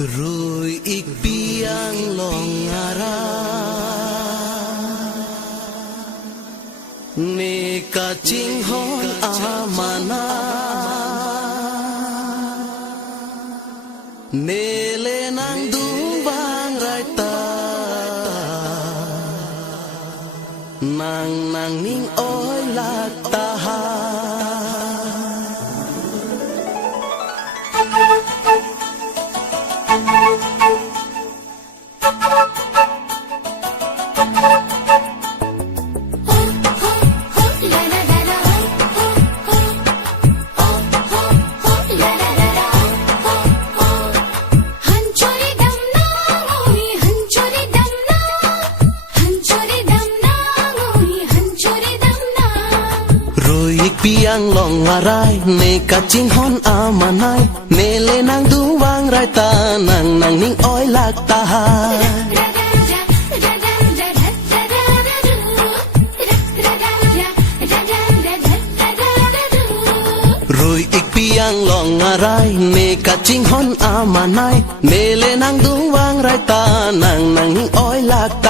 Rồi ik piang long ngara ne ka ching hon amana ne le nang dung vang rai ta nang nang ning oi lạc ta ha piang long ngarai ne ka ching hon amanai ne le nang du wang rai ta nang nang ning oi lak ta rồi ik piang long ngarai ne ka ching hon amanai ne le nang du wang rai ta nang nang ning oi lak ta